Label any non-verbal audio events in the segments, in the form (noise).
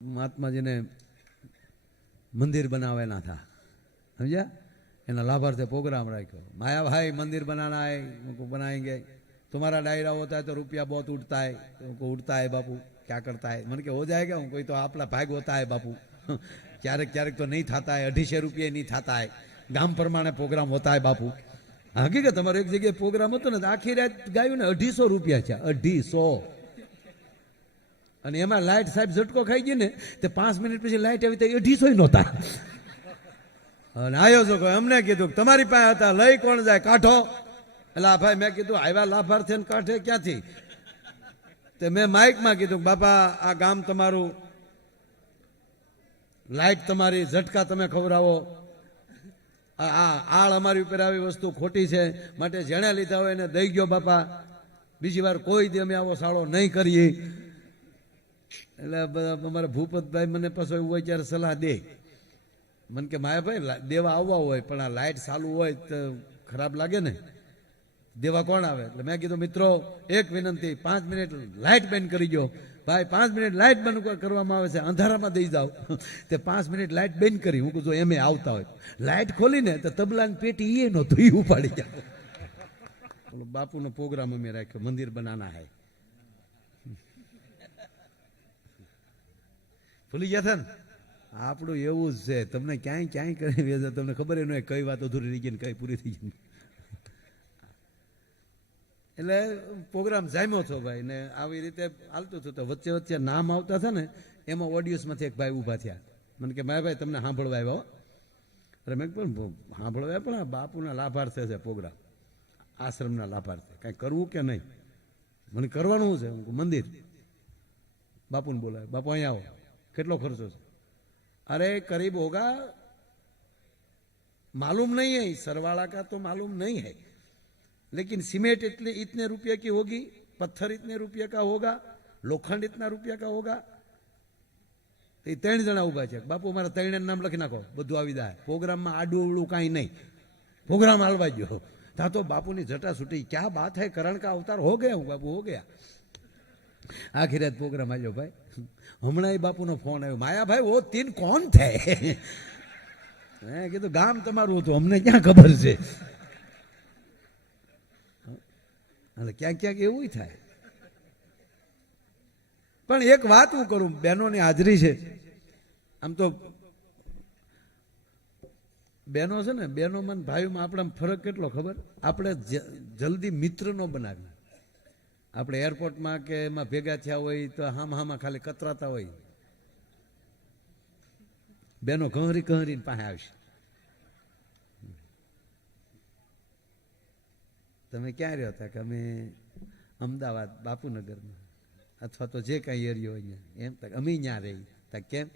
મહાત્માજીને મંદિર બનાવેના था समझा એના લાભાર્થે प्रोग्राम રાખ્યો माया भाई मंदिर बनाना है उनको बनाएंगे तुम्हारा डायरा होता है तो रुपया बहुत उठता है तो उनको उठता है बापू क्या करता है मन के हो जाएगा उनको तो आपला भाग होता है बापू ક્યારેક ક્યારેક તો નહીં થતા હોય અઢીસો રૂપિયા નહીં થતા હોય ગામ પ્રમાણે પ્રોગ્રામ હોતા હોય બાપુ હકીકત તમારો એક જગ્યાએ પ્રોગ્રામ હતો ને તો આખી રાત ગાયું ને અઢીસો રૂપિયા છે અઢીસો અને એમાં લાઇટ સાહેબ ઝટકો ખાઈ ગઈ ને, તે પાંચ મિનિટ પછી લાઇટ આવી તો અઢીસો નહોતા. અને આયોજકો અમને કીધું તમારી પાસે હતા, લઈ કોણ જાય, કાઢો. એટલે ભાઈ મેં કીધું, આવ્યા લાભાર્થી કાંઠે ક્યાંથી? તે મેં માઇકમાં કીધું બાપા, આ ગામ તમારું લાઇટ તમારી, ઝટકા તમે ખવડાવો. આ, આળ અમારી ઉપર આવી વસ્તુ ખોટી છે, માટે જેણે લીધા હોય એને દઈ ગયો બાપા. બીજી વાર કોઈ દી અમે આવો સાળો નહીં કરીએ. એટલે અમારા ભૂપતભાઈ મને પાછો એવું હોય ત્યારે સલાહ દે. મને કે, માયાભાઈ દેવા આવવા હોય, પણ આ લાઇટ ચાલુ હોય તો ખરાબ લાગે ને. દેવા કોણ આવે? એટલે મેં કીધું, મિત્રો, એક વિનંતી, પાંચ મિનિટ લાઇટ બંધ કરી દો. ભાઈ, પાંચ મિનિટ લાઇટ બંધ કરવામાં આવે છે, અંધારામાં દઈ જાઓ. (laughs) તે પાંચ મિનિટ લાઇટ બંધ કરી. હું કીધું એમ આવતા હોય. લાઇટ ખોલીને તો તબલાની પેટી એ નહોતું એ ઉપાડી જાઓ (laughs) બાપુનો પ્રોગ્રામ અમે રાખ્યો, મંદિર બનાના હૈ. ભૂલી ગયા થાય ને આપણું એવું જ છે. તમને ક્યાંય ક્યાંય કરી વેચે તમને ખબર એનું કઈ વાત અધૂરી રહી ગઈ ને કઈ પૂરી થઈ ગઈ. એટલે પ્રોગ્રામ જામ્યો છો ભાઈ ને આવી રીતે હાલતું હતું તો વચ્ચે વચ્ચે નામ આવતા હતા ને, એમાં ઓડિયન્સમાંથી એક ભાઈ ઊભા થયા. મને કે, મારા ભાઈ, તમને સાંભળવા આવ્યો અરે મેં પણ સાંભળવા પણ બાપુના લાભાર્થે છે પ્રોગ્રામ. આશ્રમના લાભાર્થે. કાંઈ કરવું કે નહીં? મને કરવાનું છે. મંદિર. બાપુને બોલાવે બાપુ, અહીંયા આવો. કેટલો ખર્ચો છે अरे करीब होगा मालूम नहीं है सरवाड़ा का तो मालूम नहीं है लेकिन सीमेंट इतने इतने रुपये की होगी पत्थर इतने रुपये का होगा लोखंड इतना रुपया का होगा એ ત્રણ જણા ઊભા છે બાપુ મારા ત્રણે નામ લખી નાખો બધું આવી જાય પ્રોગ્રામમાં આડું અવળું કાંઈ નહીં પ્રોગ્રામ હાલવા ગયો તા તો બાપુની જટા છૂટી ક્યાં બાત હે કરણ કા અવતાર હો ગયા હું બાપુ હો ગયા આખી રાત પ્રોગ્રામ આવ્યો ભાઈ. હમણાં બાપુનો ફોન આવ્યો. માયાભાઈ, ઓ, તીન કોણ થાય કીધું, ગામ તમારું હતું. અમને ક્યાં ખબર છે? એટલે ક્યાંક ક્યાંક એવું થાય. પણ એક વાત હું કરું, બહેનોની હાજરી છે. આમ તો બહેનો છે ને બહેનોમાં ભાઈઓમાં આપણા ફરક કેટલો ખબર? આપણે જલ્દી મિત્ર નો બનાવી આપણે એરપોર્ટમાં કે એમાં ભેગા થયા હોય તો હામ હામાં ખાલી કતરાતા હોય. બેનો કહરી કહરીને પાસે આવશે. તમે ક્યાં રહ્યો હતા કે અમે અમદાવાદ બાપુનગરમાં? અથવા તો જે કાંઈ એરિયો અહીંયા? એમ તક અમે ત્યાં રહી. તક કેમ?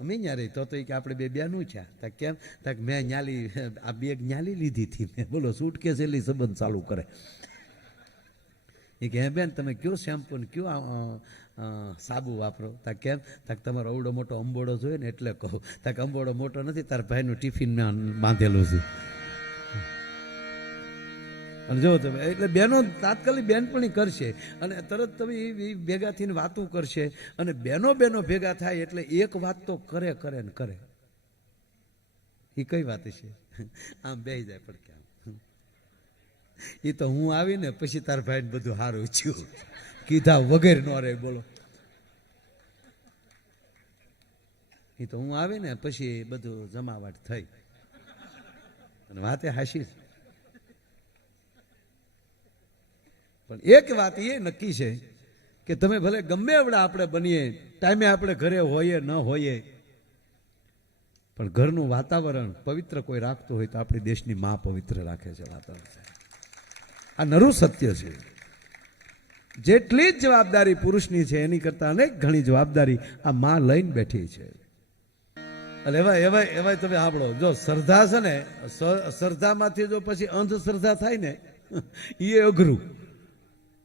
અમે ત્યાં રહી. તો તો કે આપણે બે બેનું છે તક કેમ? તક મેં ન્યાલી, આ બેગ ન્યાલી લીધી હતી મેં. બોલો સૂટકેસ એલી સંબંધ ચાલુ કરે. એ કે બેન, તમે કયો શેમ્પુ ને કયો સાબુ વાપરો? તા કેમ? તાક તમારો અવડો મોટો અંબોડો જોઈએ ને એટલે કહું. તાક અંબોડો મોટો નથી, તાર ભાઈનું ટિફિન બાંધેલું છે. અને જો તમે, એટલે બેનો તાત્કાલિક બહેનપણી કરશે અને તરત તમે ઈ ભેગા થઈને વાતું કરશે અને બેનો બેનો ભેગા થાય એટલે એક વાત તો કરે કરે ને કરે. એ કઈ વાત છે? આમ બે જાય પણ ક્યાં એ તો હું આવીને પછી તાર ભાઈને બધું સારું થયું. કીધા વગર નો રે બોલો. એ તો હું આવીને પછી બધું જમાવટ થઈ. અને વાતે હાશી. પણ એક વાત એ નક્કી છે કે તમે ભલે ગમે એવડા આપણે બનીએ, ટાઈમે આપણે ઘરે હોઈએ, ન હોઈએ, પણ ઘરનું વાતાવરણ પવિત્ર કોઈ રાખતું હોય તો આપણી દેશની મા પવિત્ર રાખે છે વાતાવરણ. આ નરું સત્ય છે. જેટલી જ જવાબદારી પુરુષની છે, એની કરતા અનેક ઘણી જવાબદારી આ માં લઈને બેઠી છે. એટલે એવા એવા એવા તમે સાંભળો. જો શ્રદ્ધા છે ને શ્રદ્ધામાંથી જો પછી અંધશ્રદ્ધા થાય ને (laughs) એ અઘરું.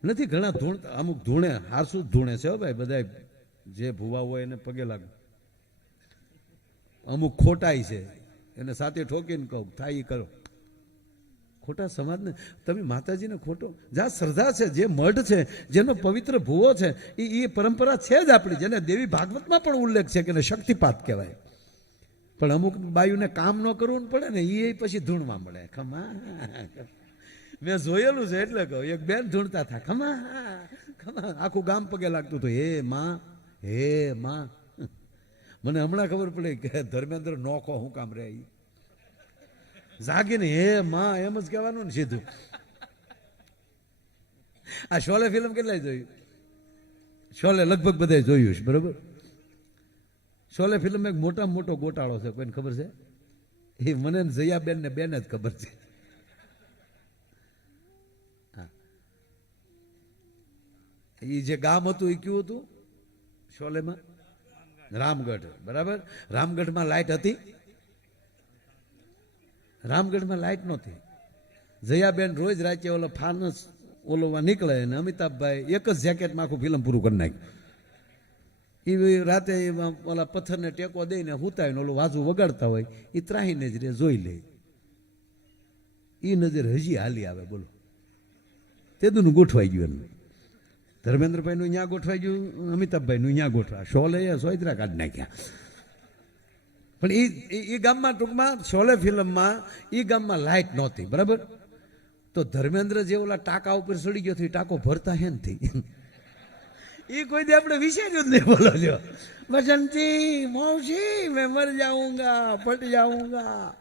નથી, ઘણા ધૂણ, અમુક ધૂણે, હારસું ધૂણે છે હો ભાઈ બધા જે ભૂવા હોય એને પગે લાગે. અમુક ખોટાઈ છે, એને સાથે ઠોકીને કહું, થાય એ કરો. ખોટા સમાજને તમે માતાજીને ખોટો જ્યાં શ્રદ્ધા છે, જે મઢ છે, જેનો પવિત્ર ભૂવો છે, એ એ પરંપરા છે જ આપણી, જેને દેવી ભાગવતમાં પણ ઉલ્લેખ છે કે એને શક્તિપાત કહેવાય. પણ અમુક બાયુને કામ ન કરવું પડે ને એ પછી ધૂણવા મળે. ખમા. મેં જોયેલું છે એટલે કહું, એક બેન ધૂણતા હતા ખમા. ખમા. આખું ગામ પગે લાગતું હતું. હે માં હે માં. મને હમણાં ખબર પડી કે ધર્મેન્દ્ર નોખો હું કામ રહે. જાગીને, હે માં, એમ જ કહેવાનું ને સીધું. આ શોલે ફિલ્મ કેટલાય જોયું? શોલે લગભગ બધાય જોયું છે, બરોબર? શોલે ફિલ્મ એક મોટામાં મોટો ગોટાળો છે, કોઈને ખબર છે? એ મને જયાબેન ને બેન જ ખબર છે. એ જે ગામ હતું એ કયું હતું? શોલેમાં? રામગઢ, બરાબર? રામગઢમાં લાઈટ હતી? રામગઢમાં લાઇટ નહોતી. જયાબેન રોજ રાતે ઓલો ફાનસ ઓલોવા નીકળે અને અમિતાભભાઈ એક જ જેકેટમાં આખું ફિલ્મ પૂરું કરી નાખ્યું એ રાતે ઓલા પથ્થરને ટેકો દઈને હુતાવીને ઓલું વાજુ વગાડતા હોય એ ત્રાહીને જ રે જોઈ લે. એ નજર હજી હાલી આવે, બોલો. તેદુનું ગોઠવાઈ ગયું એનું ધર્મેન્દ્રભાઈનું ન્યા ગોઠવાઈ ગયું, અમિતાભભાઈનું ન્યા ગોઠવા. શોલે સોયત્રા કાઢી નાખ્યા. પણ એ એ ગામમાં ટૂંકમાં શોલે ફિલ્મમાં એ ગામમાં લાઇટ નહોતી, બરાબર? તો ધર્મેન્દ્ર જે ઓલા ટાંકા ઉપર ચડી ગયો એ ટાંકો ભરતા હે નથી એ કોઈ દે આપણે વિશે જ નહીં બોલો છો. વસંતી મૌસી મેં મર જાઉંગા, પટ જાઉંગા.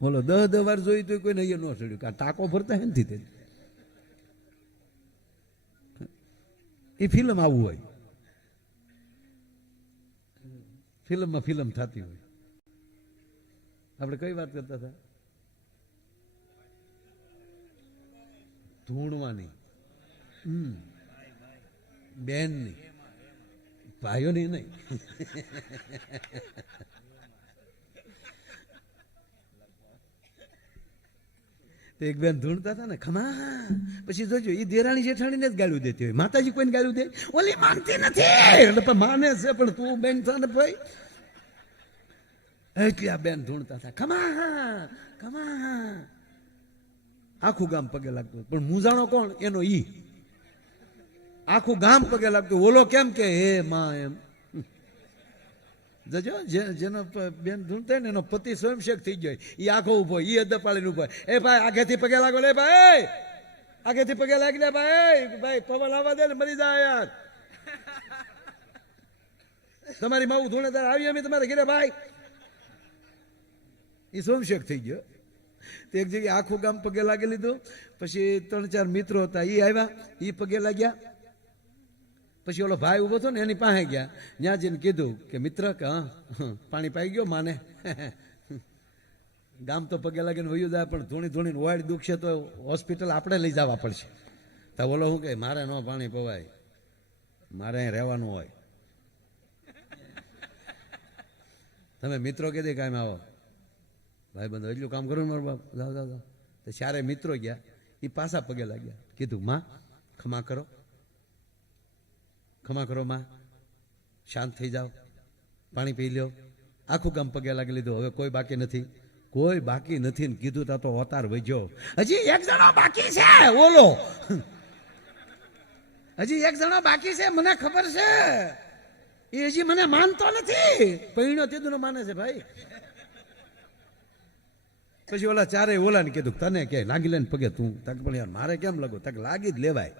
બોલો દસ દહ વાર જોઈ તો કોઈ નહીં ન ચડ્યું કે આ ટાંકો ભરતા હે નથી તે એ ફિલ્મ આવું હોય. ફિલ્મમાં ફિલ્મ થતી હોય. આપણે કઈ વાત કરતા હતા? ધૂણવાની. હમ. બેનની. ભાઈઓની નહીં. તો એક બેન ધૂણતા હતા ને, ખમા. પછી જોજો એ દેરાણી જેઠાણીને જ ગાળું દેતી હોય. માતાજી કોઈને ગાળું દે? ઓલી માનતી નથી. એટલે પણ માને છે, પણ તું બેન થા ને ભાઈ. એટલે આ બેન ધૂણતા હતા. ખમા. ખમા. આખું ગામ પગે લાગતું પણ મૂંઝાણો કોણ? એનો ઈ. આખું ગામ પગે લાગતું. ઓલો કેમ કે, હે માં, એમ. જજો જેનો બેન હોય ને, એનો પતિ સ્વયંસેક થઈ જાય એ આખો ઊભો એ અદ્દર પાડીને ઊભો એ ભાઈ, આગેથી પગે લાગો લે ભાઈ આગેથી પગે લાગી ભાઈ ભાઈ, પવન આવવા દે ને, મરી જાય યાર. તમારી માવું ધૂણે તાર આવી અમે તમારે ઘેરે, ભાઈ. એ સોમશેખ થઈ ગયો. તે એક જગ્યાએ આખું ગામ પગે લાગી લીધું. પછી ત્રણ ચાર મિત્રો હતા એ આવ્યા એ પગે લાગ્યા. પછી ઓલો ભાઈ ઊભો હતો ને એની પાસે ગયા. ત્યાં જઈને કીધું કે, મિત્ર, કે, હા પાણી પાઈ ગયો માને. (laughs) ગામ તો પગે લાગીને વયું જાય, પણ ધૂણી ધૂણીને વાડ દુખશે તો હોસ્પિટલ આપણે લઈ જવા પડશે. તો ઓલો શું કે મારે ન પાણી પવાય. મારે અહીં રહેવાનું હોય. તમે મિત્રો કે દે કાંઈ આવો? ભાઈ બંધ, એટલું કામ કરું મારું બાપ. જાઓ જાઓ જાઓ. તો મિત્રો ગયા. એ પાછા પગે લાગ્યા. કીધું, માં ખમા કરો. ખમા કરો માં. શાંત થઈ જાઓ. પાણી પી લ્યો. આખું ગામ પગે લાગી લીધું. હવે કોઈ બાકી નથી. કોઈ બાકી નથી ને કીધું તા તો અવતાર વજ્યો હજી એક જણો બાકી છે. ઓલો. હજી એક જણો બાકી છે, મને ખબર છે. એ હજી મને માનતો નથી. પૈણો તેદુનો માને છે, ભાઈ. પછી ઓલા ચારે ઓલા ને કીધું, તને કે, લાગી લઈને પગે તું. તક પણ યાર, મારે કેમ લાગો તક લાગી જ લેવાય.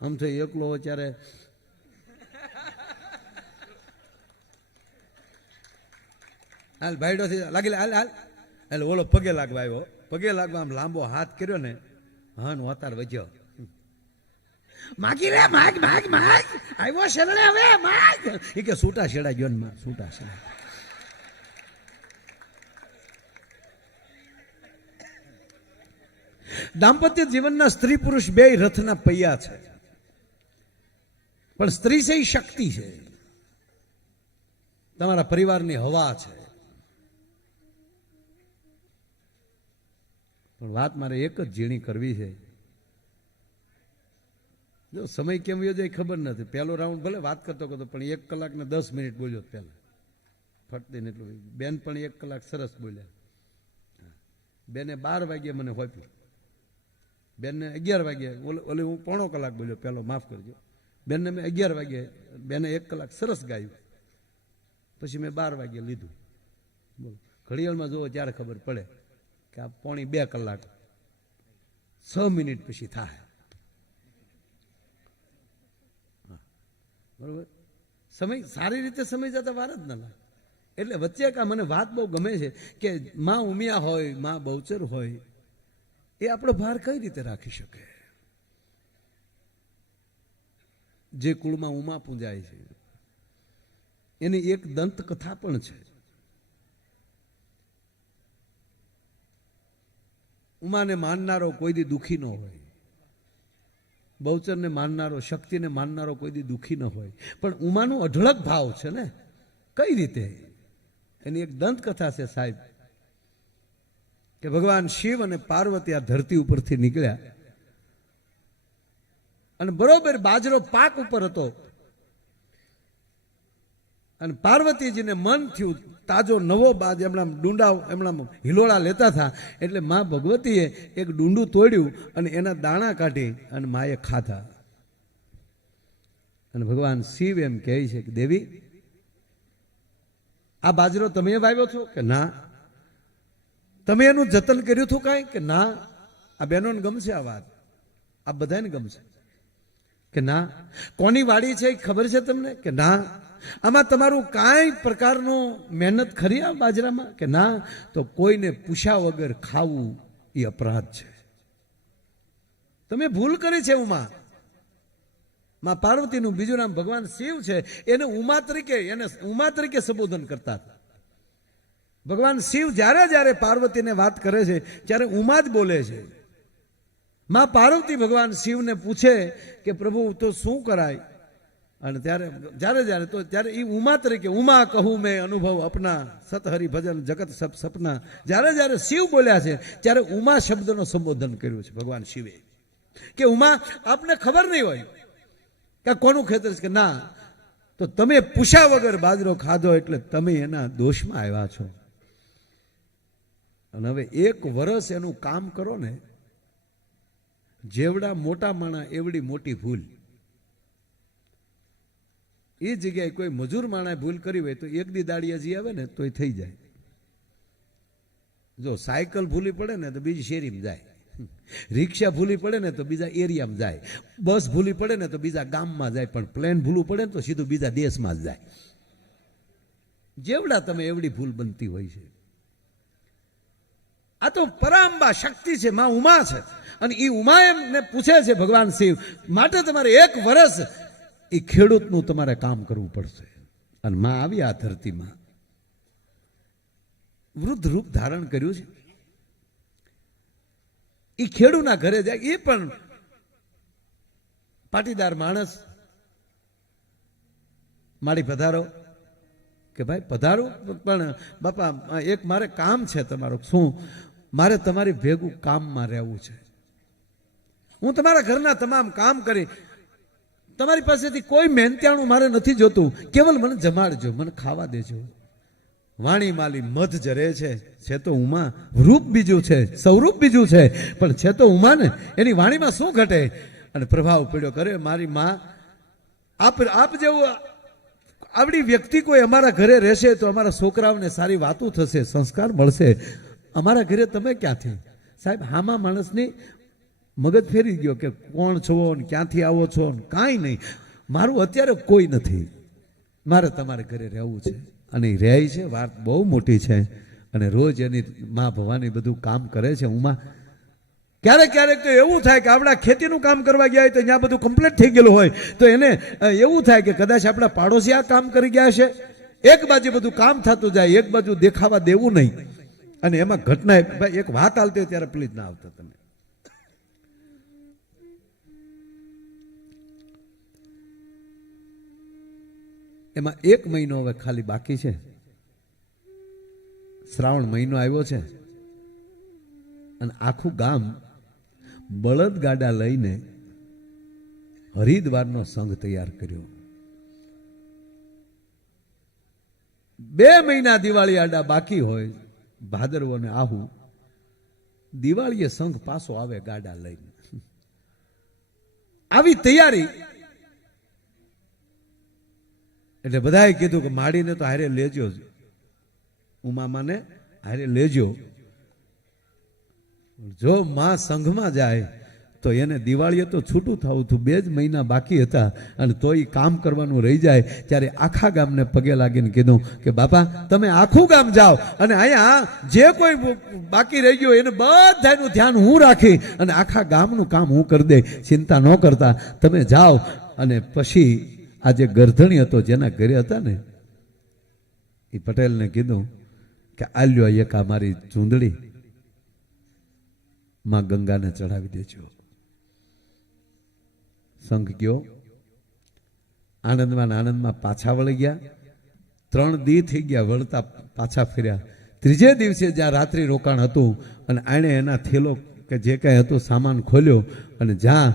આમ થઈ એકલો ત્યારે હાલ ભાઈડો થી લાગી હાલ હાલ. એટલે ઓલો પગે લાગવા આવ્યો. પગે લાગવા આમ લાંબો હાથ કર્યો ને હન વાતાર વજ્યો માગી રે માગ માગ માગ. આવ્યો શરણે હવે માગ. એ કે છૂટા શેડા ગયો ને માર છૂટા શેડા દાંપત્ય જીવનના સ્ત્રી પુરુષ બે રથના પૈયા છે. પણ સ્ત્રી છે એ શક્તિ છે. તમારા પરિવારની હવા છે. પણ વાત મારે એક જ ઝીણી કરવી છે. જો સમય કેમ વયો જાય ખબર નથી. પહેલો રાઉન્ડ ભલે વાત કરતો કરતો, પણ એક કલાક ને દસ મિનિટ બોલ્યો પહેલા. ફટતી ને એટલું બેન પણ એક કલાક સરસ બોલ્યા. બેને બાર વાગ્યે મને હોપ્યું. બેનને અગિયાર વાગ્યે ઓલે હું પોણો કલાક બોલ્યો, પહેલો માફ કરજો. બેનને મેં અગિયાર વાગ્યે, બેને એક કલાક સરસ ગાયું. પછી મેં બાર વાગ્યે લીધું. બોલો. ઘડિયાળમાં જુઓ, ત્યારે ખબર પડે. કે આ પોણી બે કલાક છ મિનિટ પછી થાય. બરોબર? સમય, સારી રીતે સમય જતા વાર જ ના લાગે. એટલે વચ્ચે કા મને વાત બહુ ગમે છે કે માં ઉમિયા હોય, માં બહુચર હોય, એ આપણો ભાર કઈ રીતે રાખી શકે? જે કુળમાં ઉમા પૂંજાય છે, એની એક દંત કથા પણ છે. ઉમાને માનનારો કોઈ દી દુઃખી ન હોય. બહુચરને માનનારો, શક્તિને માનનારો કોઈ દી દુઃખી ન હોય. પણ ઉમાનો અઢળક ભાવ છે ને? કઈ રીતે? એની એક દંતકથા છે સાહેબ. કે ભગવાન શિવ અને પાર્વતી આ ધરતી ઉપરથી નીકળ્યા. અને બરોબર બાજરો પાક ઉપર હતો. અને પાર્વતીજીને મન થયું, તાજો નવો બાજ એમના ડુંડા એમના હિલોળા લેતા હતા એટલે મા ભગવતીએ એક ડુંડું તોડ્યું અને એના દાણા કાઢી અને માએ ખાધા. અને ભગવાન શિવ એમ કહે છે કે, દેવી, આ બાજરો તમે વાવ્યો છો કે ના? તમે એનું જતન કર્યું હતું કાંઈ કે ના? આ બહેનોને ગમશે આ વાત? આ બધાને ગમશે કે ના? કોની વાડી છે એ ખબર છે તમને કે ના? આમાં તમારું કાંઈ પ્રકારનું મહેનત ખરી આ બાજરામાં? કે ના, તો કોઈને પૂછ્યા વગર ખાવું એ અપરાધ છે. તમે ભૂલ કરી છે ઉમા. માં પાર્વતીનું બીજું નામ ભગવાન શિવ છે. એને ઉમા તરીકે, એને ઉમા તરીકે સંબોધન કરતા હતા. ભગવાન શિવ જ્યારે જ્યારે પાર્વતીને વાત કરે છે, ત્યારે ઉમા જ બોલે છે. માં પાર્વતી ભગવાન શિવને પૂછે કે પ્રભુ, તો શું કરાય? અને ત્યારે જ્યારે જ્યારે તો ત્યારે એ ઉમા તરીકે ઉમા કહું મેં અનુભવ અપના સતહરી ભજન જગત સપ સપના. જ્યારે જ્યારે શિવ બોલ્યા છે, ત્યારે ઉમા શબ્દનો સંબોધન કર્યું છે ભગવાન શિવે. કે ઉમા, આપને ખબર નહીં હોય કે કોનું ખેતર છે કે ના. તો તમે પૂછ્યા વગર બાજરો ખાધો એટલે તમે એના દોષમાં આવ્યા છો. અને હવે એક વર્ષ એનું કામ કરો ને, જેવડા મોટા માણા એવડી મોટી ભૂલ. એ જગ્યાએ કોઈ મજૂર માણાએ ભૂલ કરી હોય તો એક દી દાડિયા જી આવે ને તો એ થઈ જાય. જો સાયકલ ભૂલી પડે ને તો બીજી શેરીમાં જાય. રિક્ષા ભૂલી પડે ને તો બીજા એરિયામાં જાય. બસ ભૂલી પડે ને તો બીજા ગામમાં જાય. પણ પ્લેન ભૂલવું પડે ને તો સીધું બીજા દેશમાં જ જાય. જેવડા તમે એવડી ભૂલ બનતી હોય છે. આ તો પરાંબા શક્તિ છે, માં ઉમા છે. અને એ ઉમા એમને પૂછે છે ભગવાન શિવ, માટે તમારે એક વર્ષ એ ખેડૂતનું તમારે કામ કરવું પડશે. અને માં આવી આ ધરતીમાં. વૃદ્ધ રૂપ ધારણ કર્યું છે. એ ખેડૂના ઘરે જાય એ પણ પાટીદાર માણસ. મારી પધારો. કે ભાઈ, પધારો, પણ બાપા એક મારે કામ છે તમારું. શું? મારે તમારી ભેગું કામમાં રહેવું છે. હું તમારા ઘરના તમામ કામ કરી તમારી પાસેથી કોઈ મહેનતાણું મારે નથી જોતું. કેવલ મને જમાડજો, મને ખાવા દેજો. વાણી માલી મધ જરે છે છે તો ઉમા. રૂપ બીજું છે, સ્વરૂપ બીજું છે, પણ છે તો ઉમા ને એની વાણીમાં શું ઘટે? અને પ્રભાવ પડ્યો કરે, મારી માં, આપ આપ જેવું આવડી વ્યક્તિ કોઈ અમારા ઘરે રહેશે તો અમારા છોકરાઓને સારી વાતો થશે, સંસ્કાર મળશે. અમારા ઘરે તમે ક્યાંથી? સાહેબ, હામા માણસની મગજ ફેરી ગયો કે કોણ છો ને ક્યાંથી આવો છો ને કાંઈ નહીં. મારું અત્યારે કોઈ નથી. મારે તમારે ઘરે રહેવું છે. અને એ રહે છે. વાત બહુ મોટી છે. અને રોજ એની મા ભવાની બધું કામ કરે છે. ઉમા, ક્યારેક ક્યારેક તો એવું થાય કે આપણા ખેતીનું કામ કરવા ગયા હોય તો ત્યાં બધું કમ્પ્લીટ થઈ ગયેલું હોય. તો એને એવું થાય કે કદાચ આપણા પાડોશી આ કામ કરી ગયા છે. એક બાજુ બધું કામ થતું જાય, એક બાજુ દેખાવા દેવું નહીં. અને એમાં ઘટના એક વાત હાલતી ત્યારે પ્લીઝ ના આવતા તમે. એમાં એક મહિનો હવે ખાલી બાકી છે. શ્રાવણ મહિનો આવ્યો છે. અને આખું ગામ બળદગાડા લઈને હરિદ્વારનો સંઘ તૈયાર કર્યો. બે મહિના દિવાળી આડા બાકી હોય, ભાદરવો ને આહુ, દિવાળીએ સંઘ પાછો આવે ગાડા લઈને. આવી તૈયારી એટલે બધાએ કીધું કે માડીને તો હારે લેજો જ. ઉમામાને હારે લેજો. જો માં સંઘમાં જાય, તો એને દિવાળીએ તો છૂટું થવું હતું, બે જ મહિના બાકી હતા, અને તો એ કામ કરવાનું રહી જાય, ત્યારે આખા ગામને પગે લાગીને કીધું કે બાપા, તમે આખું ગામ જાઓ, અને અહીંયા જે કોઈ બાકી રહી ગયું એને બધાનું ધ્યાન હું રાખી, અને આખા ગામનું કામ હું કરી દે, ચિંતા ન કરતા, તમે જાઓ, અને પછી આ જે ગરધણી હતો જેના ઘરે હતા ને, એ પટેલને કીધું કે આલ્યો એક આ મારી ચૂંદડી માં ગંગાને ચડાવી દેજો. સંઘ ગયો. આનંદમાં આનંદમાં પાછા વળી ગયા. ત્રણ દી થઈ ગયા વળતા પાછા ફર્યા. ત્રીજે દિવસે જ્યાં રાત્રિ રોકાણ હતું અને આણે એના થેલો કે જે કાંઈ હતું સામાન ખોલ્યો અને જ્યાં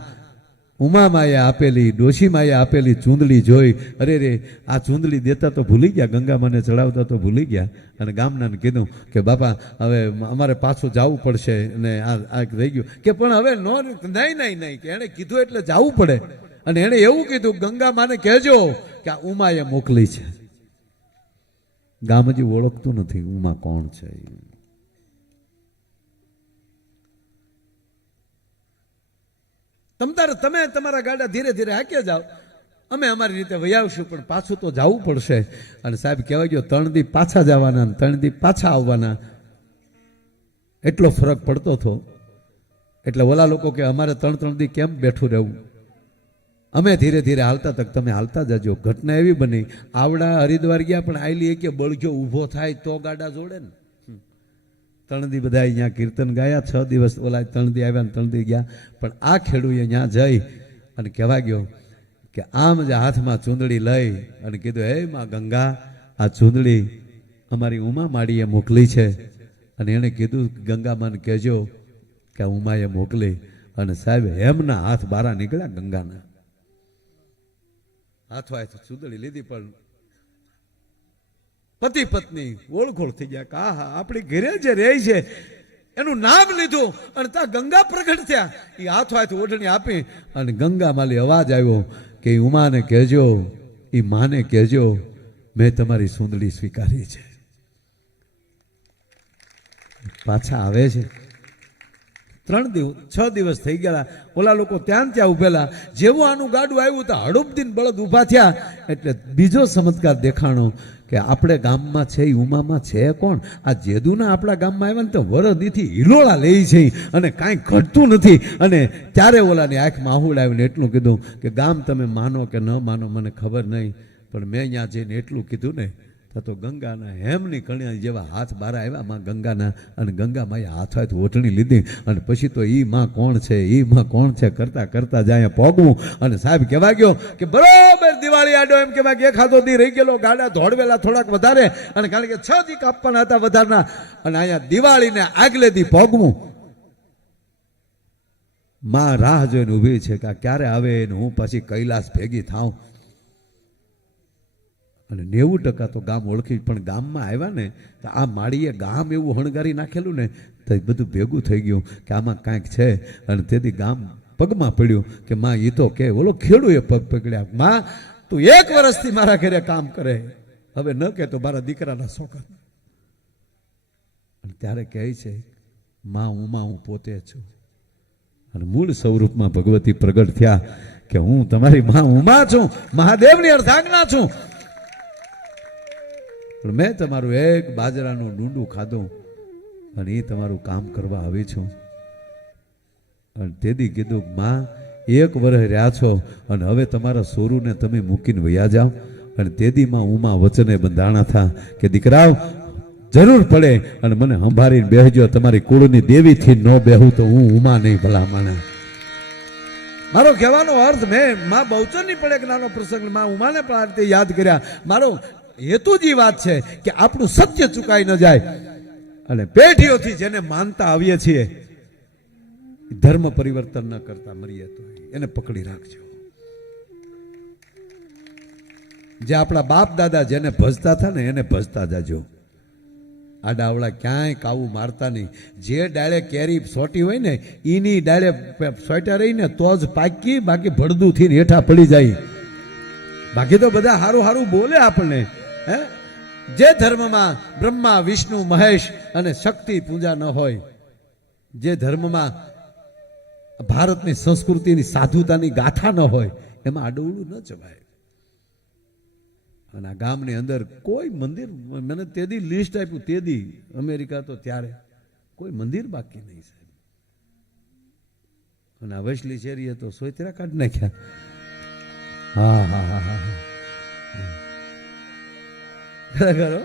ઉમામાએ આપેલી, ડોશીમાએ આપેલી ચૂંદડી જોઈ. અરે રે, આ ચૂંદડી દેતા તો ભૂલી ગયા, ગંગા મને ચડાવતા તો ભૂલી ગયા. અને ગામનાને કીધું કે, બાપા, હવે અમારે પાછું જવું પડશે. અને આ આ રહી ગયું. કે, પણ હવે નો નહીં નહીં નહીં, કે એણે કીધું એટલે જવું પડે. અને એણે એવું કીધું, ગંગા માને કહેજો કે આ ઉમાએ મોકલી છે. ગામ હજી ઓળખતું નથી ઉમા કોણ છે તમ તારે તમે તમારા ગાડા ધીરે ધીરે હાકે જાઓ. અમે અમારી રીતે વયાવશું, પણ પાછું તો જવું પડશે. અને સાહેબ કહેવાય ગયો, ત્રણ દી પાછા જવાના ત્રણ દી પાછા આવવાના. એટલો ફરક પડતો હતો. એટલે ઓલા લોકો કે અમારે ત્રણ ત્રણ દી કેમ બેઠું રહેવું? અમે ધીરે ધીરે હાલતા તક તમે હાલતા જજો. ઘટના એવી બની, આવડા હરિદ્વાર ગયા, પણ આયલી કે બળગ્યો ઊભો થાય તો ગાડા જોડે ને. ત્રણ દી બધા અહીંયા કીર્તન ગાયા, છ દિવસ ઓલા ત્રણ દી આવ્યા ને ત્રણ દી ગયા. પણ આ ખેડૂએ અહીંયા જઈ અને કહેવા ગયો કે આમ જ હાથમાં ચૂંદડી લઈ અને કીધું, હે માં ગંગા, આ ચૂંદડી અમારી ઉમા માડીએ મોકલી છે. અને એણે કીધું ગંગામાને કહેજો કે ઉમાએ મોકલી. અને સાહેબ, હેમના હાથ બારા નીકળ્યા ગંગાના. હાથો હાથ ચૂંદડી લીધી, પણ પતિ પત્ની ઓળખોળ થઈ ગયા કે આ હા આપણી ઘરે જે રહે છે, એનું નામ લીધું અને ત્યાં ગંગા પ્રગટ થયા. એ હાથો હાથ ઓઢણી આપી અને ગંગા માલી અવાજ આવ્યો કે ઉમાને કહેજો એ માને કહેજો, મેં તમારી સુંદડી સ્વીકારી છે. પાછા આવે છે. ત્રણ દિવસ છ દિવસ થઈ ગયા ઓલા લોકો ત્યાં ત્યાં ઉભેલા જેવું આનું ગાડું આવ્યું તો હડુપદીન બળદ ઊભા થયા. એટલે બીજો ચમત્કાર દેખાણો. કે આપણે ગામમાં છે ઉમામાં છે કોણ? આ જેદુના આપણા ગામમાં આવ્યા ને તો વરદીથી હિલોળા લે છે અને કાંઈ ઘટતું નથી. અને ત્યારે ઓલાની આંખમાં આહુડ આવીને એટલું કીધું કે ગામ તમે માનો કે ન માનો મને ખબર નહીં, પણ મેં અહીંયા જઈને એટલું કીધું ને તો ગંગાના હેમની કણ્યા જેવા હાથ બહાર આવ્યા. માં ગંગાના અને ગંગામાએ હાથ હાથ ઓઢણી લીધી અને પછી તો ઈ માં કોણ છે? ઈ માં કોણ છે? કરતા કરતા જાય પોગવું. અને સાહેબ કહેવા ગયો કે બરોબર દિવાળી આડો એમ કહેવાય કે ખાધો દી રહી ગયેલો, ગાડા ધોડવેલા થોડાક વધારે. અને કારણ કે છ દી કાપવાના હતા વધારના. અને અહીંયા દિવાળીને આગલે દી પોગવું. માં રાહ જોઈને ઊભી છે કે ક્યારે આવે ને હું પછી કૈલાસ ભેગી થાઉં. અને નેવું ટકા તો ગામ ઓળખી, પણ ગામમાં આવ્યા ને, તો આ માળીએ ગામ એવું હણગારી નાખેલું ને, તો એ બધું ભેગું થઈ ગયું કે આમાં કાંઈક છે. અને તેથી ગામ પગમાં પડ્યું કે માં એ તો કે, ઓલો ખેડૂએ પગ પકડ્યા, માં, તું એક વર્ષથી મારા ઘરે કામ કરે. હવે ન કે તો મારા દીકરાના શોખન અને ત્યારે કહે છે, માં ઉમા હું પોતે છું. અને મૂળ સ્વરૂપમાં ભગવતી પ્રગટ થયા કે હું તમારી માં ઉમા છું. મહાદેવની અર્ધાંગના છું. પણ મેં તમારું એક બાજરાનું ડુંડું ખાધું અને એ તમારું કામ કરવા આવી છું. અને તેથી કીધું, માં, એક વર્ષ રહ્યા છો અને હવે તમારા સોરુને તમે મૂકીને વયા જાઓ. અને તેદીમાં ઉમા વચને બંધાણા થા કે, દીકરાઓ, જરૂર પડે અને મને સંભાળીને બેહજો. તમારી કુળની દેવીથી ન બેહું તો હું ઉમા નહીં ભલા માને મારો કહેવાનો અર્થ મેં, મા બહુચર નહીં પડે એક નાનો પ્રસંગ, મા ઉમાને પણ આ રીતે યાદ કર્યા. મારો હેતુ જ ઈ વાત છે કે આપણું સત્ય ચુકાઈ ન જાય. અને પેઢીઓથી જેને માનતા આવીએ છીએ ધર્મ પરિવર્તન ન કરતા મરીએ તો એને પકડી રાખજો. જે આપણા બાપ દાદા જેને ભજતા હતા ને એને ભજતા જાજો. આ ડાવડા ક્યાંય કાવું મારતા નહીં. જે ડાળે કેરી સોટી હોય ને એની ડાળે સોટા રહી ને, તો જ પાકી બાકી ભડદું થઈને હેઠા પડી જાય. બાકી તો બધા હારું સારું બોલે આપણને. હે? જે ધર્મમાં બ્રહ્મા, વિષ્ણુ, મહેશ અને શક્તિ પૂજા ન હોય, જે ધર્મમાં ભારતની સંસ્કૃતિની સાધુતાની ગાથા ન હોય, એમાં આડવડું ન જવાય. અને આ ગામની અંદર કોઈ મંદિર, મને તેદી લિસ્ટ આપ્યું, તેદી અમેરિકા તો ત્યારે. કોઈ મંદિર બાકી નહીં, સાહેબ. અને આ વૈશલી શેરીએ તો સોયતરા કાઢ નાખ્યા. હા હા હા હા. ખરેખર હો?